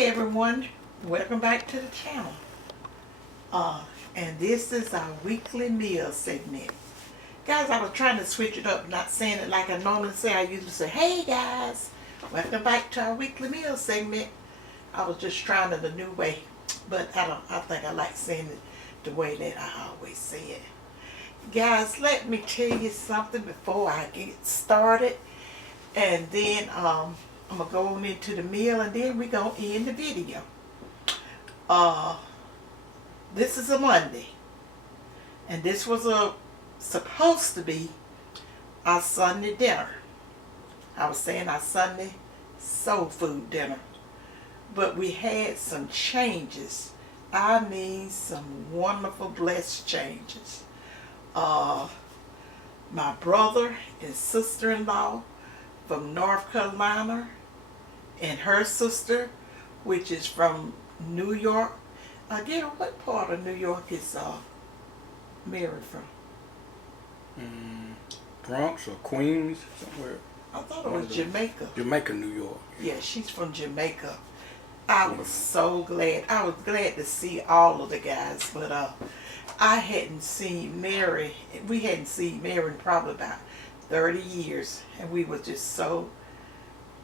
Hey everyone, welcome back to the channel. And this is our weekly meal segment. Guys, I was trying to switch it up, not saying it like I normally say. I usually say, hey guys, welcome back to our weekly meal segment. I was just trying it a new way, but I think I like saying it the way that I always say it. Guys, let me tell you something before I get started. And then I'm going to go on into the meal and then we're going to end the video. This is a Monday. And this was supposed to be our Sunday dinner. I was saying our Sunday soul food dinner. But we had some changes. I mean some wonderful blessed changes. My brother and sister-in-law from North Carolina and her sister, which is from New York. Again, what part of New York is Mary from? Bronx or Queens, somewhere. I thought it was Jamaica. Jamaica, New York. Yeah, she's from Jamaica. I was so glad. I was glad to see all of the guys, but I hadn't seen Mary. We hadn't seen Mary in probably about 30 years, and we were just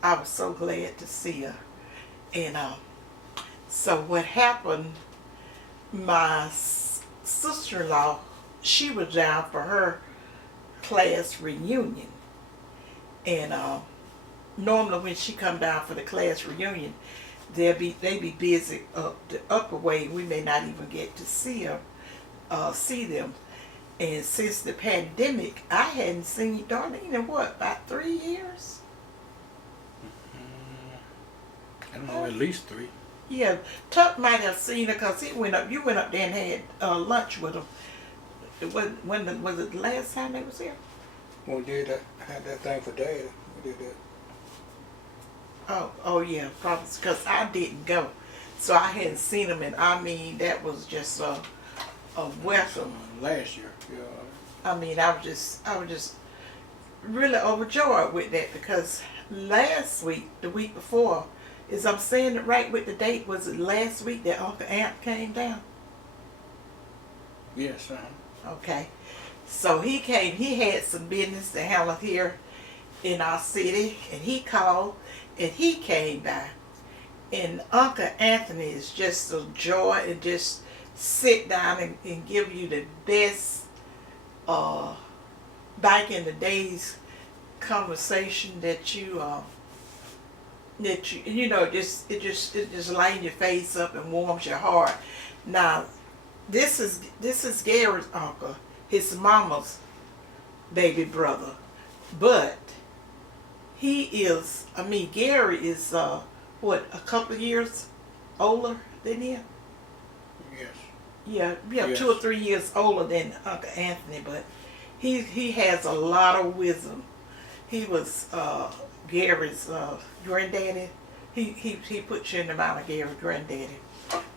I was so glad to see her. And so what happened, my sister-in-law, she was down for her class reunion. And normally when she come down for the class reunion, they be busy up the upper way. We may not even get to see them. And since the pandemic, I hadn't seen Darlene in what, about 3 years? I don't know, at least 3. Yeah, Tuck might have seen her because you went up there and had lunch with him. Was it the last time they was here? Well, we had that thing for Dad. We did that. Oh yeah, probably because I didn't go. So I hadn't seen him, and I mean, that was just a welcome. Last year, yeah. I mean, I was just really overjoyed with that because last week, the week before, is I'm saying it right with the date, was it last week that Uncle Amp came down? Yes, Okay. So he came, he had some business to handle here in our city, and he called, and he came by. And Uncle Anthony is just a joy, and just sit down and give you the best back in the days conversation that you it just lighten your face up and warms your heart. Now this is Gary's uncle, his mama's baby brother, but Gary is what, a couple of years older than him? Yes. Yeah, Yes. 2 or 3 years older than Uncle Anthony, but he has a lot of wisdom. He was Gary's granddaddy. He put you in the mind of Gary's granddaddy,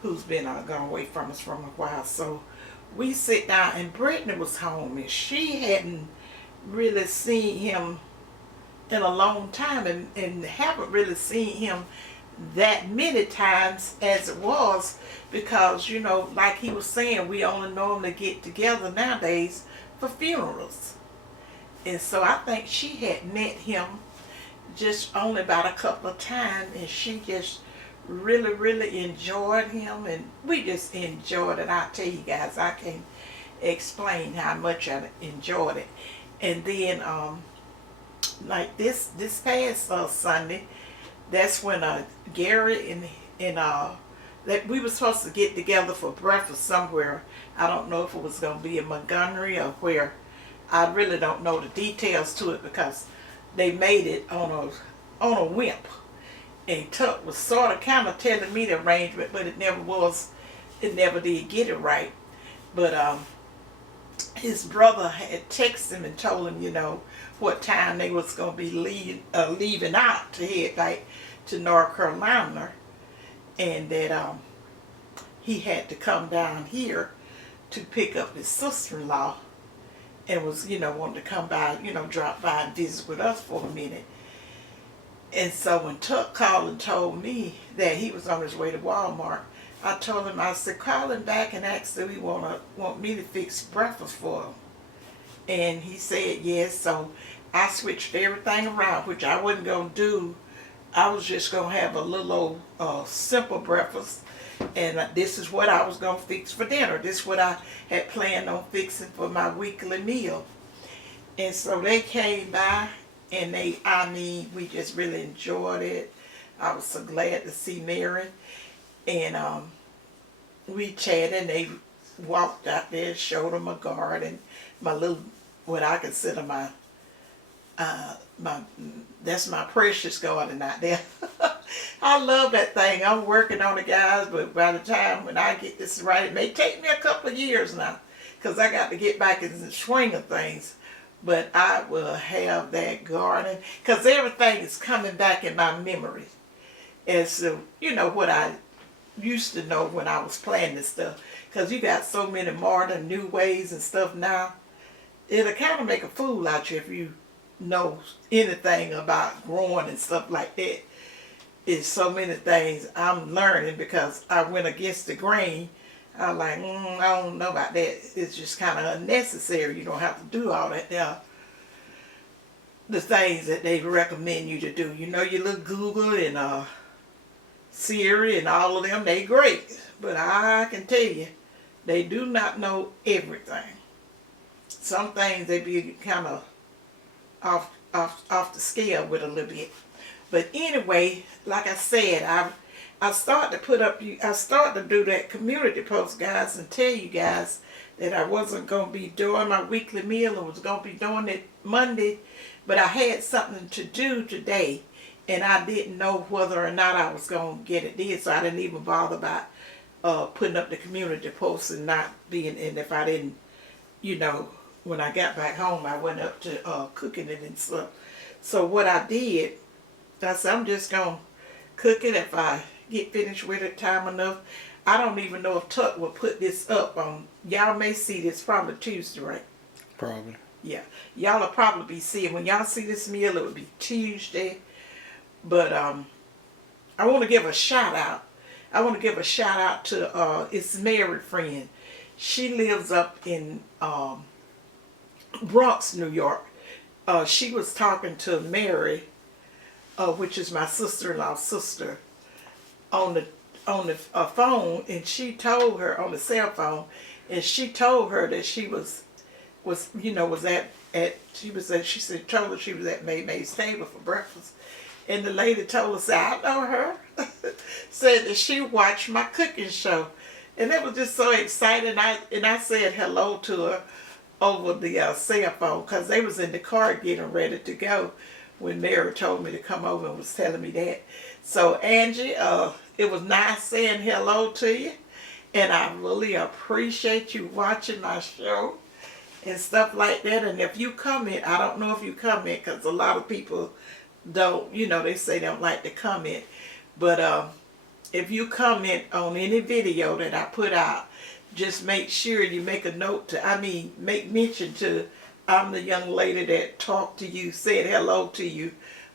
who's been gone away from us for a while. So we sit down, and Brittany was home, and she hadn't really seen him in a long time, and haven't really seen him that many times as it was, because like he was saying, we only normally get together nowadays for funerals. And so I think she had met him just only about a couple of times, and she just really enjoyed him, and we just enjoyed it. I tell you guys, I can't explain how much I enjoyed it. And then like this past Sunday, that's when Gary and that we were supposed to get together for breakfast somewhere. I don't know if it was going to be in Montgomery or where. I really don't know the details to it because they made it on a whim. And Tuck was sort of kind of telling me the arrangement, but it never did get it right. But his brother had texted him and told him, what time they was going to be leaving out to head back to North Carolina, and that he had to come down here to pick up his sister-in-law, and was wanting to come by, drop by and visit with us for a minute. And so when Tuck called and told me that he was on his way to Walmart, I told him, I said, call him back and ask if he want me to fix breakfast for him. And he said yes. So I switched everything around, which I wasn't gonna do. I was just gonna have a little old simple breakfast, and this is what I was gonna fix for dinner. This is what I had planned on fixing for my weekly meal. And so they came by, and I mean, we just really enjoyed it. I was so glad to see Mary, and we chatted, and they walked out there, showed them my garden, my little, what I consider my that's my precious garden out there. I love that thing. I'm working on it, guys, but by the time when I get this right, it may take me a couple of years now, because I got to get back in the swing of things. But I will have that garden, because everything is coming back in my memory as what I used to know when I was planting stuff. Because you got so many modern new ways and stuff now, it'll kind of make a fool out you if you know anything about growing and stuff like that. It's so many things I'm learning because I went against the grain. I was like, I don't know about that. It's just kind of unnecessary. You don't have to do all that there. The things that they recommend you to do. You know, your little Google and Siri and all of them, they great. But I can tell you, they do not know everything. Some things they be kind of off the scale with a little bit. But anyway, like I said, I started to do that community post, guys, and tell you guys that I wasn't going to be doing my weekly meal. I was going to be doing it Monday, but I had something to do today, and I didn't know whether or not I was going to get it did, so I didn't even bother about putting up the community post and not being, and if I didn't, when I got back home, I went up to cooking it and stuff. So what I did, I said, I'm just going to cook it if I get finished with it time enough. I don't even know if Tuck will put this up on, y'all may see this probably Tuesday, right? Probably. Yeah. Y'all will probably be seeing, when y'all see this meal, it will be Tuesday. But I want to give a shout out. I want to give a shout out to, it's Mary friend. She lives up in Bronx, New York. She was talking to Mary, which is my sister-in-law's sister, on the phone, and she told her on the cell phone, and she told her that she she said told her she was at May May's table for breakfast, and the lady told her, said, I know her, said that she watched my cooking show, and it was just so exciting. I said hello to her over the cell phone, because they was in the car getting ready to go when Mary told me to come over and was telling me that. So Angie, it was nice saying hello to you, and I really appreciate you watching my show and stuff like that. And if you comment, I don't know if you comment, because a lot of people don't, they say they don't like to comment, but if you comment on any video that I put out, just make sure you make a note make mention to, I'm the young lady that talked to you, said hello to you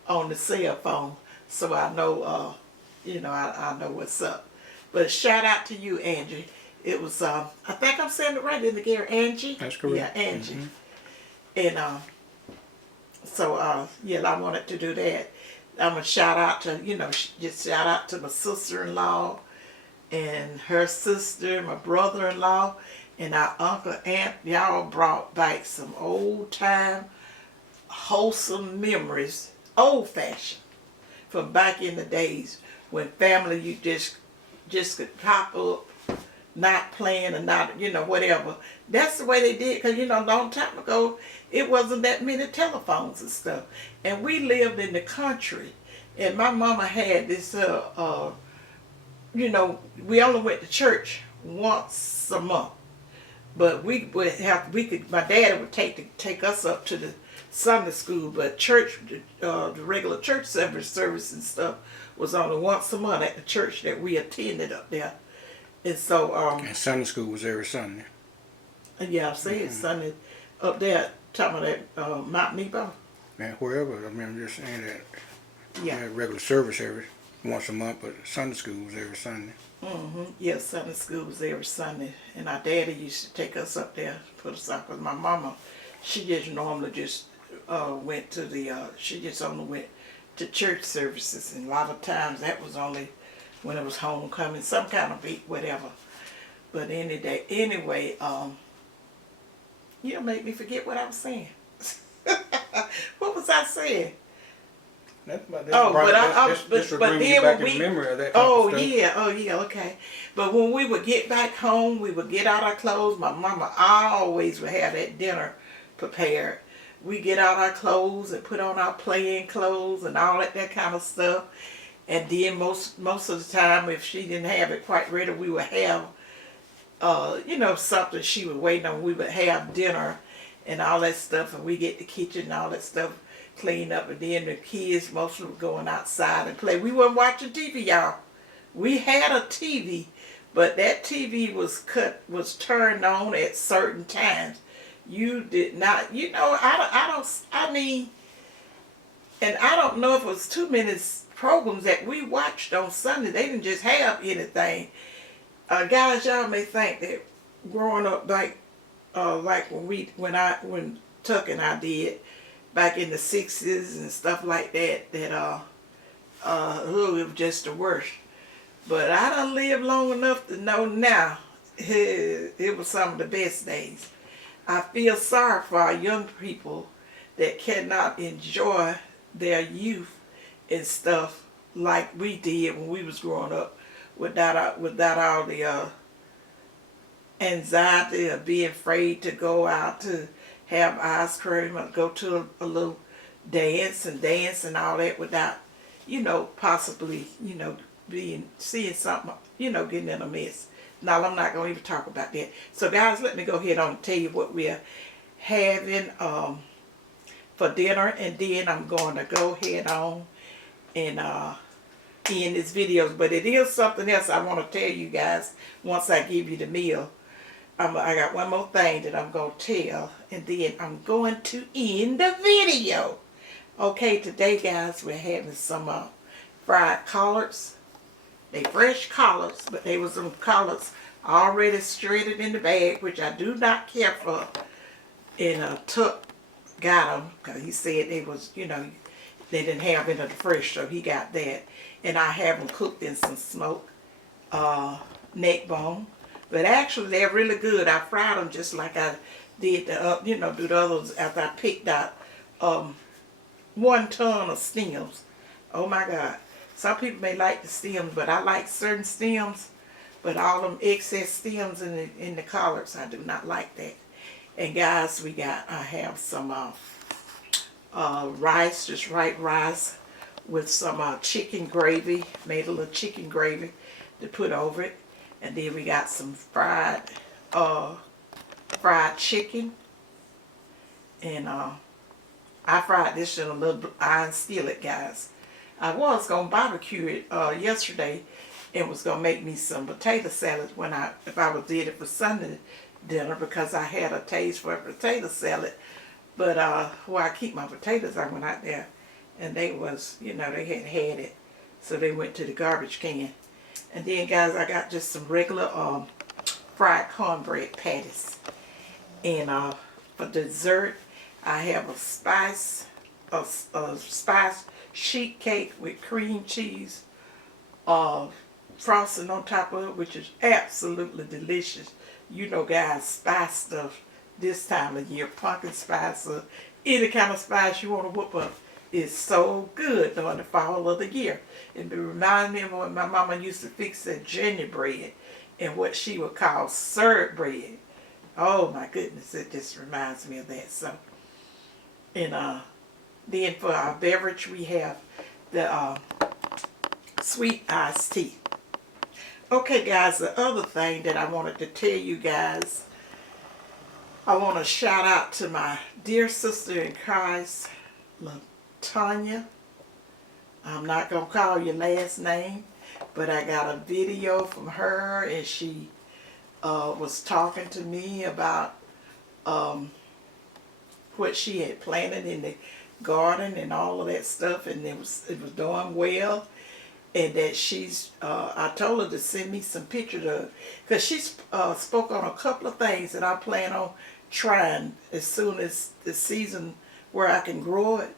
on the cell phone, so I know, I know what's up. But shout out to you, Angie. It was, I think I'm saying it right, in the Gary, Angie? That's correct. Yeah, Angie. Mm-hmm. And so, I wanted to do that. I'm going to shout out to, just shout out to my sister-in-law and her sister, my brother-in-law, and our Uncle Aunt. Y'all brought back some old-time, wholesome memories, old-fashioned, from back in the days when family, you just could pop up, not playing or not, whatever. That's the way they did, because, a long time ago, it wasn't that many telephones and stuff. And we lived in the country, and my mama had this, we only went to church once a month. But my dad would take us up to the Sunday school, but church, the regular church service and stuff was only once a month at the church that we attended up there. And so, and Sunday school was every Sunday. Yeah, I say it's Sunday up there, talking about that Mount Nebo. Man, wherever. I mean, I'm just saying that Yeah. had regular service every once a month, but Sunday school was every Sunday. Yeah, Sunday school was every Sunday, and our daddy used to take us up there, put us up. Cause my mama, she just normally just went to the. She just only went to church services, and a lot of times that was only when it was homecoming, some kind of week, whatever. But any day, anyway, you make me forget what I was saying. What was I saying? This But will bring you then back when in we, memory of that type oh of stuff. yeah, okay. But when we would get back home, we would get out our clothes. My mama always would have that dinner prepared. We get out our clothes and put on our playing clothes and all that kind of stuff. And then most of the time, if she didn't have it quite ready, we would have, something she was waiting on. We would have dinner and all that stuff, and we get the kitchen and all that stuff cleaned up, and then the kids mostly were going outside and play. We weren't watching TV, y'all. We had a TV, but that TV was turned on at certain times. You did not, I mean, and I don't know if it was too many programs that we watched on Sunday. They didn't just have anything. Guys, y'all may think that growing up like when Tuck and I did back in the 60s and stuff like that, it was just the worst. But I done lived long enough to know now it was some of the best days. I feel sorry for our young people that cannot enjoy their youth and stuff like we did when we was growing up without all the anxiety of being afraid to go out to have ice cream or go to a little dance and all that without, possibly, seeing something, getting in a mess. Now, I'm not going to even talk about that. So, guys, let me go ahead and tell you what we're having for dinner, and then I'm going to go ahead on and end this video. But it is something else I want to tell you guys once I give you the meal. I got one more thing that I'm going to tell, and then I'm going to end the video. Okay, today, guys, we're having some fried collards. They fresh collards, but they was some collards already shredded in the bag, which I do not care for. And Tuck got them because he said they was, they didn't have any of the fresh, so he got that. And I have them cooked in some smoked neck bone. But actually, they're really good. I fried them just like I did do the others after I picked out 1 ton of stems. Oh my God. Some people may like the stems, but I like certain stems. But all them excess stems in the collards, I do not like that. And guys, I have some rice, just white rice with some chicken gravy, made a little chicken gravy to put over it. And then we got some fried chicken. And I fried this in a little iron skillet, guys. I was going to barbecue it yesterday and was going to make me some potato salad if I did it for Sunday dinner, because I had a taste for a potato salad. But where I keep my potatoes, I went out there and they was, they had it. So they went to the garbage can. And then, guys, I got just some regular fried cornbread patties. And for dessert, I have a spice sheet cake with cream cheese, frosting on top of it, which is absolutely delicious. Guys, spice stuff this time of year, pumpkin spice or any kind of spice you want to whip up, is so good during the fall of the year. It reminds me of when my mama used to fix that gingerbread and what she would call syrup bread. Oh my goodness, it just reminds me of that. So, and then for our beverage, we have the sweet iced tea. Okay, guys, the other thing that I wanted to tell you guys, I want to shout out to my dear sister in Christ, Tanya. I'm not going to call your last name, but I got a video from her, and she was talking to me about what she had planted in the garden and all of that stuff, and it was doing well. And that I told her to send me some pictures of, because she spoke on a couple of things that I plan on trying as soon as the season where I can grow it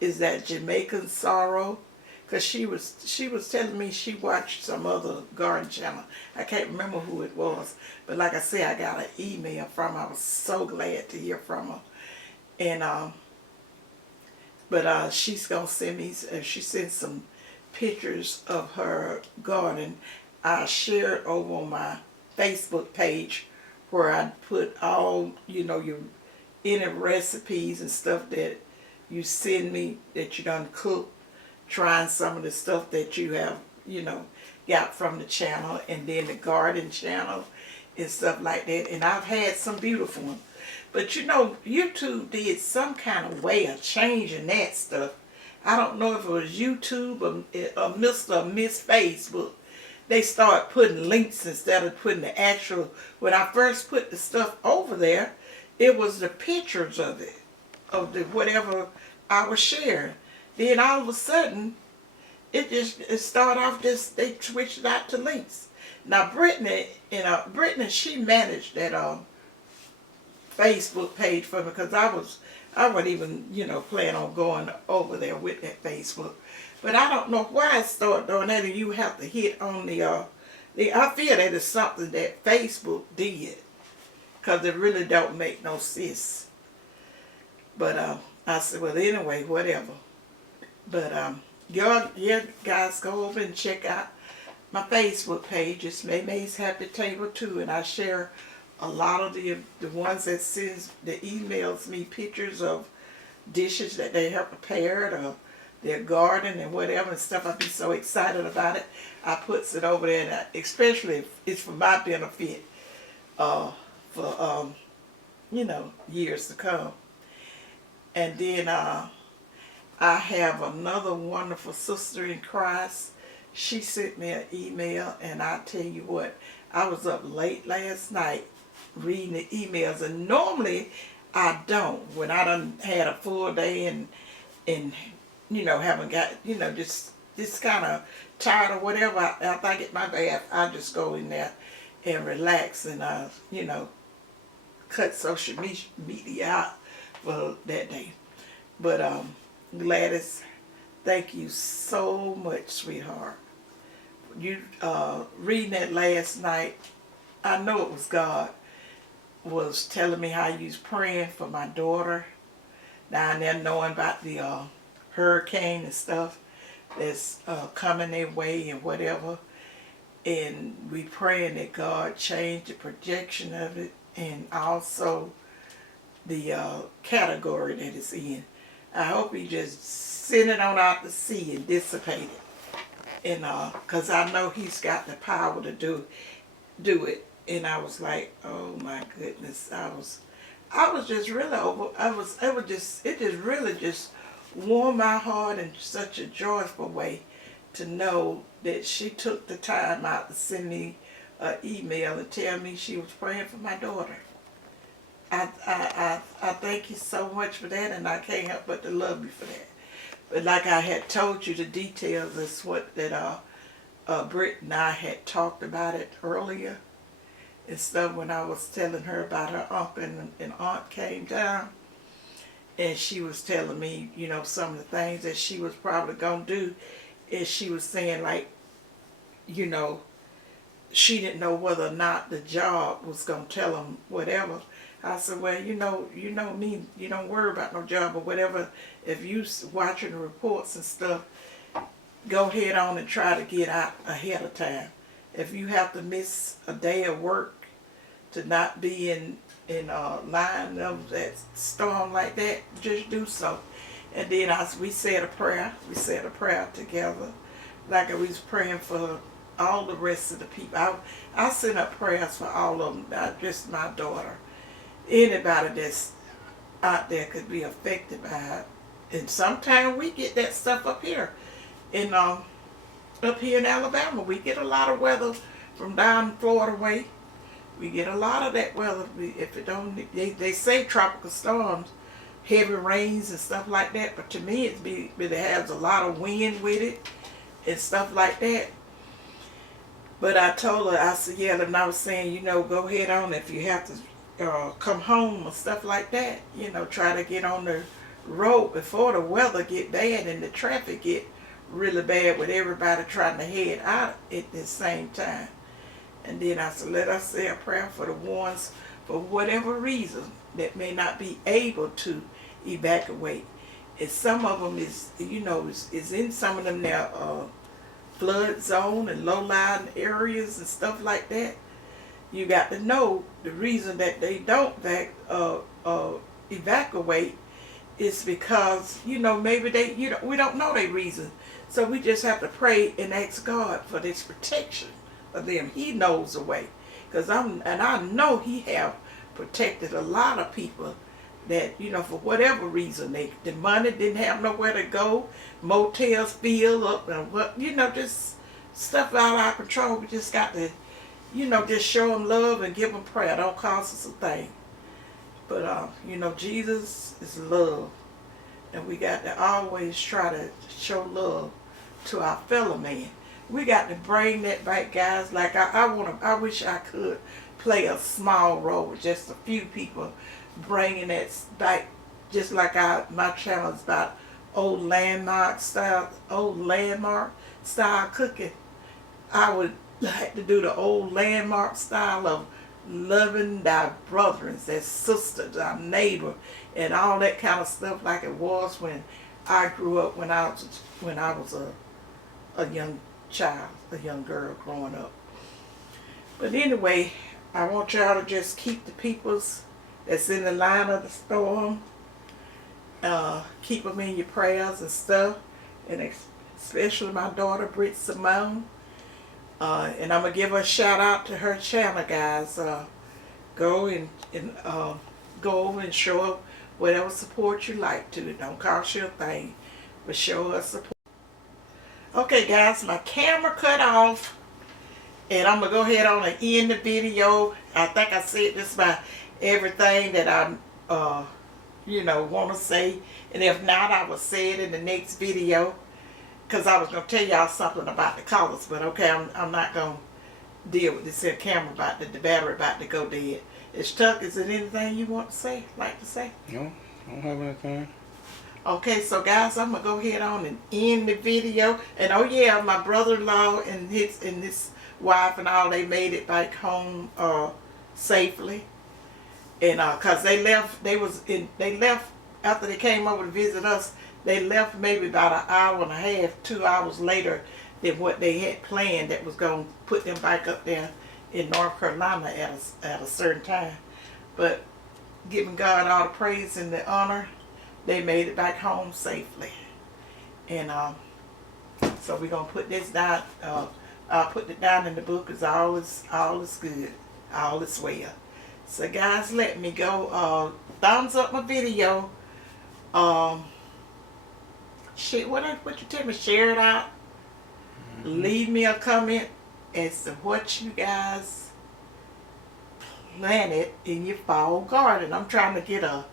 is that Jamaican sorrow. Because she was telling me she watched some other garden channel. I can't remember who it was, but like I said, I got an email from her. I was so glad to hear from her, and but she's gonna send me. She sent some pictures of her garden. I shared over on my Facebook page where I put all your any recipes and stuff that you send me that you done cook, trying some of the stuff that you have got from the channel, and then the garden channel and stuff like that. And I've had some beautiful ones. But YouTube did some kind of way of changing that stuff. I don't know if it was YouTube or Mr. or Miss Facebook. They started putting links instead of putting the actual. When I first put the stuff over there, it was the pictures of it, of the whatever I was sharing. Then all of a sudden, it started off just, they switched it out to links. Now Brittany, she managed that Facebook page for me, because I wasn't even plan on going over there with that Facebook. But I don't know why I started doing that, and you have to hit on I feel that it's something that Facebook did, because it really don't make no sense. But I said, well, anyway, whatever. But you guys go over and check out my Facebook page. It's May's Happy Table too, and I share a lot of the ones that sends the emails me pictures of dishes that they have prepared or their garden and whatever and stuff. I'd be so excited about it. I puts it over there, and especially if it's for my benefit, for years to come. And then I have another wonderful sister in Christ. She sent me an email, and I tell you what, I was up late last night reading the emails, and normally I don't. When I done had a full day and haven't got, just kind of tired or whatever, after I get my bath, I just go in there and relax and, cut social media out for that day. But Gladys, thank you so much, sweetheart. You reading that last night, I know it was God was telling me how you was praying for my daughter down there, knowing about the hurricane and stuff that's coming their way and whatever. And we praying that God change the projection of it, and also the category that it's in. I hope he just send it on out to sea and dissipate it. And because I know he's got the power to do it. And I was like, oh my goodness, I was just really it just really just warmed my heart in such a joyful way to know that she took the time out to send me an email and tell me she was praying for my daughter. I thank you so much for that, and I can't help but to love you for that. But like I had told you, the details is what that Britt and I had talked about it earlier and stuff, when I was telling her about her uncle and aunt came down, and she was telling me, some of the things that she was probably gonna do. And she was saying, like, she didn't know whether or not the job was gonna tell them whatever. I said, well, you know me, you don't worry about no job or whatever. If you watching the reports and stuff, go ahead on and try to get out ahead of time. If you have to miss a day of work to not be in line of that storm like that, just do so. And then we said a prayer. We said a prayer together, like we was praying for all the rest of the people. I sent up prayers for all of them, not just my daughter. Anybody that's out there could be affected by it. And sometimes we get that stuff up here in Alabama. We get a lot of weather from down Florida way. We get a lot of that weather. If it don't, they say tropical storms heavy rains and stuff like that. But to me, it has a lot of wind with it and stuff like that. But I told her, I said, yeah, and I was saying, you know, go ahead on if you have to come home or stuff like that. You know, try to get on the road before the weather get bad and the traffic get really bad with everybody trying to head out at the same time. And then I said, let us say a prayer for the ones, for whatever reason, that may not be able to evacuate. And some of them is, you know, is in some of them now flood zone and low-lying areas and stuff like that. You got to know the reason that they don't evacuate is because, you know, maybe we don't know their reason. So we just have to pray and ask God for this protection of them. He knows the way. I know He have protected a lot of people that, you know, for whatever reason, the money didn't have nowhere to go, motels fill up, and what, you know, just stuff out of our control. We just got to, you know, just show them love and give them prayer. Don't cost us a thing. But, you know, Jesus is love. And we got to always try to show love to our fellow man. We got to bring that back, guys. Like, I wish I could play a small role with just a few people bringing that back, just like my channel is about old landmark style cooking. I would like to do the old landmark style of loving thy brethren, their sisters, our neighbor, and all that kind of stuff, like it was when I grew up, when I was a young child, a young girl growing up. But anyway, I want y'all to just keep the peoples that's in the line of the storm, keep them in your prayers and stuff, and especially my daughter Britt Simone. And I'm gonna give a shout out to her channel, guys. Go and go over and show her whatever support you like to. It don't cost you a thing, but show her support. Okay, guys, my camera cut off, and I'm gonna go ahead on and end the video. I think I said just about everything that I, you know, want to say, and if not, I will say it in the next video. Because I was going to tell y'all something about the colors, but okay, I'm not going to deal with this here camera about the battery about to go dead. Chuck, is there anything you want to say, like to say? No, I don't have anything. Okay, so guys, I'm going to go ahead on and end the video. And oh yeah, my brother-in-law and his wife and all, they made it back home safely. And because they left after they came over to visit us. They left maybe about an hour and a half, 2 hours later than what they had planned that was going to put them back up there in North Carolina at a certain time. But giving God all the praise and the honor, they made it back home safely. And so we're going to put this down. I'll put it down in the book as all is good. All is well. So guys, let me go. Thumbs up my video. What you tell me, share it out. Leave me a comment as to what you guys planted in your fall garden. I'm trying to get a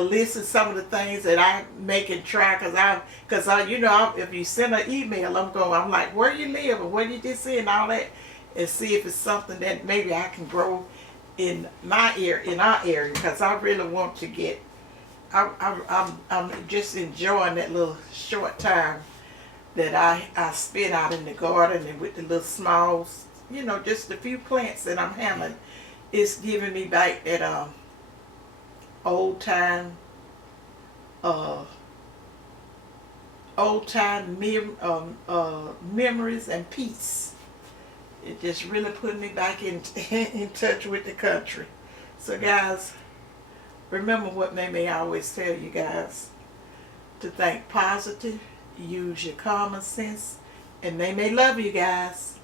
list of some of the things that I make and try, because you know, if you send an email, I'm like, where you live and what you just see and all that, and see if it's something that maybe I can grow in our area, because I really want to get. I'm just enjoying that little short time that I spend out in the garden and with the little small, you know, just a few plants that I'm handling. It's giving me back that old time memories and peace. It just really put me back in touch with the country. So guys, remember what Mamie always tell you guys, to think positive, use your common sense, and Mamie love you guys.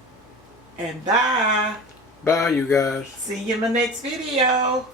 And bye. Bye, you guys. See you in my next video.